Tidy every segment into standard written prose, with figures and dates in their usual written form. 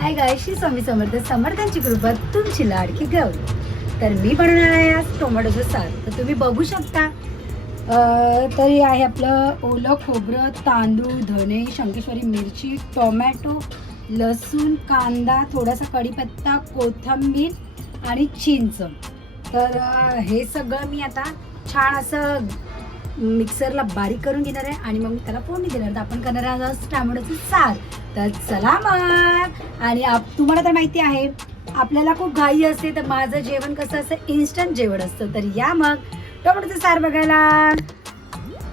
Hi guys, Shri Swami Samarth समर्थांची कृपा तुमची लाडकी गौरी. तर मी बनवणार आहे आज टोमॅटोचं सार. तर तुम्ही बघू शकता. तर हे आहे आपलं ओलं खोबरं, तांदूळ, धणे, शंकेश्वरी मिरची, टोमॅटो, लसूण, कांदा, थोडासा कढीपत्ता, कोथिंबीर आणि चिंच. तर हे सगळं मी आता छान असं मिक्सरला बारीक करून घेणार आहे आणि मग मी त्याला फोडणी देणार. तर आपण करणार आहे आज टोमॅटोचं सार. तर चला मग. आणि तुम्हाला तर माहिती आहे आपल्याला खूप घाई असते, तर माझं जेवण कसं असं इन्स्टंट जेवण असतं. तर या मग टोमॅटोचं सार बघायला.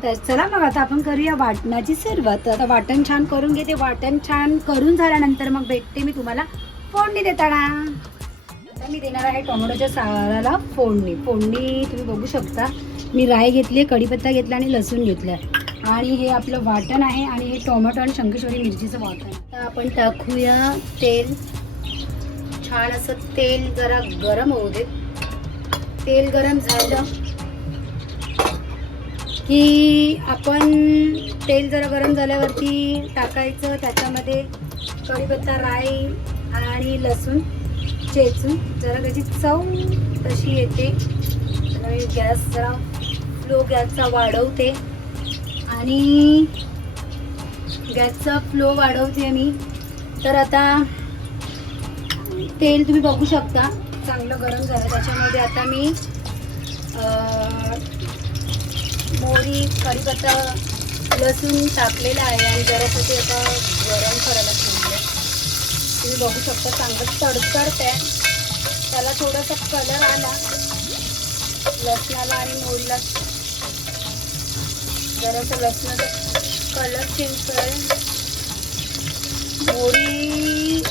तर चला मग आता आपण करूया वाटणाची सुरुवात. तर आता वाटण छान करून घेते. वाटण छान करून झाल्यानंतर मग भेटते मी तुम्हाला फोडणी देताना. आता मी देणार आहे टोमॅटोच्या साराला फोडणी. तुम्ही बघू शकता, मी राई घेतली, कढीपत्ता घेतला आणि लसूण घेतला आणि हे आपलं वाटण आहे आणि हे टोमॅटो आणि शंकेश्वरी मिरचीचं वाटण. तर आपण टाकूया तेल. छान असं तेल जरा गरम होऊ दे. तेल गरम झालं की आपण तेल जरा गरम झाल्यावरती टाकायचं. त्याच्यामध्ये कढीपत्ता, राई आणि लसूण चेचून जरा त्याची चव तशी येते. गॅस जरा फ्लो गॅसचा वाढवते आणि गॅसचा फ्लो वाढवते मी. तर आता तेल तुम्ही बघू शकता चांगलं गरम झालं. त्याच्यामध्ये आता मी मोहरी, कढीपत्ता, लसूण टाकलेलं आहे आणि जरासं ते आता गरम करायला ठेवलं. तुम्ही बघू शकता चांगलं तडतडत आहे. त्याला थोडासा कलर आला लसणाला आणि मोहरीला. जरासं लसणाचा कलर चेंज करेल. मोहरी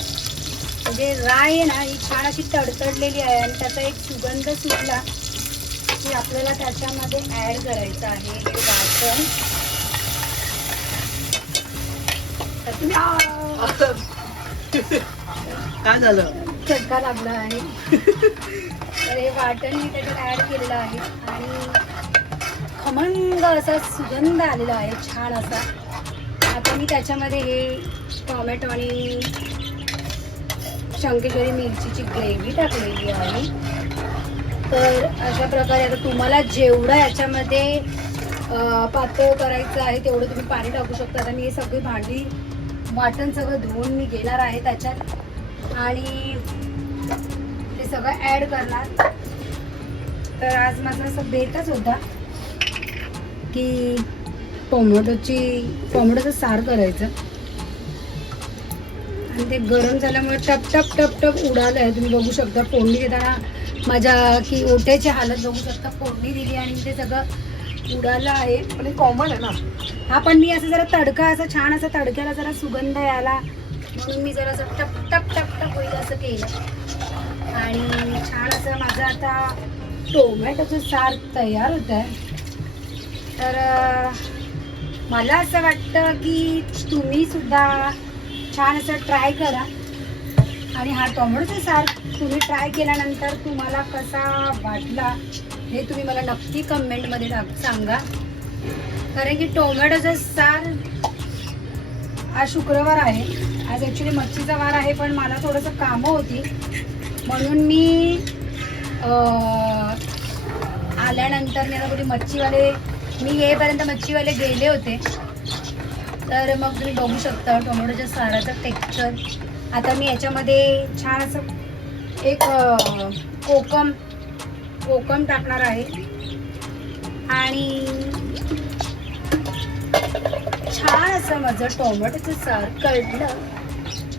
म्हणजे राय आहे ना, ही छान अशी तडतडलेली आहे आणि त्याचा एक सुगंध सुटला की आपल्याला त्याच्यामध्ये ॲड करायचं आहे हे वाटण. काय झालं? चटका लागला आहे. तर हे वाटण मी त्याच्यात ॲड केलेलं आहे आणि खमंग असा सुगंध आलेला आहे छान असा. आता मी त्याच्यामध्ये हे टोमॅटो आणि शंकेश्वरी मिरचीची ग्रेव्ही टाकलेली आहे. तर अशा प्रकारे आता तुम्हाला जेवढं याच्यामध्ये पातळ करायचं आहे तेवढं तुम्ही पाणी टाकू शकता. आता मी हे सगळी भांडी वाटण सगळं धुवून मी घेणार आहे त्याच्यात आणि ते सगळं ॲड करणार. तर आज माझा असं बेतच होता की टोमॅटोचं सार करायचं आणि ते गरम झाल्यामुळे टप टप टप टप उडालं आहे. तुम्ही बघू शकता फोडणी देताना माझ्या की ओट्याची हालत बघू शकता. फोडणी दिली आणि ते सगळं उडालं आहे. पण कॉमन आहे ना. हा, पण मी असं जरा तडका असं छान असं तडक्याला जरा सुगंध यायला म्हणून मी जरा असं टप टप टप टप होईल असं केलं आणि छान असं माझं आता टोमॅटोचं सार तयार होत आहे. तर मला असं वाटतं की तुम्ही सुद्धा छान असं ट्राय करा आणि हा टोमॅटोचा सार तुम्ही ट्राय केल्यानंतर तुम्हाला कसा वाटला हे तुम्ही मला नक्की कमेंटमध्ये सांगा. कारण की टोमॅटोचा सार आज शुक्रवार आहे. आज ॲक्च्युली मच्छीचा वार आहे, पण मला थोडंसं कामं होती म्हणून मी आल्यानंतर मला कुठे मच्छीवाले मी येईपर्यंत मच्छीवाले गेले होते. तर मग तुम्ही बघू शकता टोमॅटोच्या साराचं टेक्स्चर. आता मी याच्यामध्ये छान असं एक कोकम टाकणार आहे आणि छान असं माझं टोमॅटोचं सार कळलं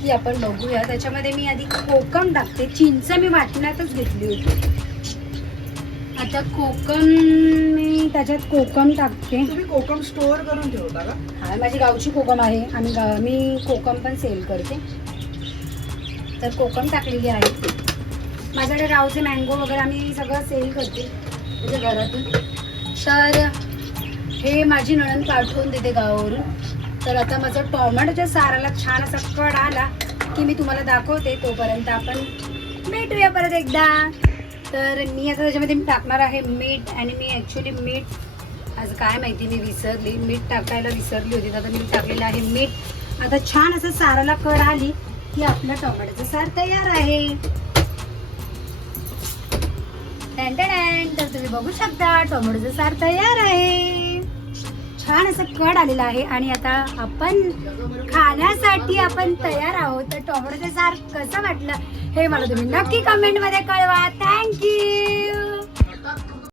की आपण बघूया. त्याच्यामध्ये मी आधी कोकम टाकते. चिंच मी वाटण्यातच घेतली होती. आता मी त्याच्यात कोकम टाकते. तुम्ही कोकम स्टोअर करून ठेवता का? हा, माझी गावची कोकम आहे आणि मी कोकम पण सेल करते. तर कोकम टाकलेली आहे. माझ्याकडे गावचे मँगो वगैरे आम्ही सगळं सेल करते म्हणजे घरातून. तर हे माझी नणंद पाठवून देते गावावरून. तर आता माझं टोमॅटोच्या साराला छान असा कड आला की मी तुम्हाला दाखवते. तोपर्यंत आपण भेटूया परत एकदा. तर मी आता त्याच्यामध्ये टाकणार आहे मीठ आणि मी ॲक्च्युली मीठ आज काय माहिती मी विसरली. मीठ टाकायला विसरली होती. आता मी टाकलेलं आहे मीठ. आता छान असं साराला कड आली की आपलं टोमॅटोचं सार तयार आहे. टॅन टॅन. तर तुम्ही बघू शकता टोमॅटोचं सार तयार आहे. छान असं कड आलेलं आहे आणि आता आपण खाण्यासाठी आपण तयार आहोत. तर टोमॅटोचं सार कसं वाटलं हे मला तुम्ही नक्की कमेंट मध्ये कळवा. थँक्यू.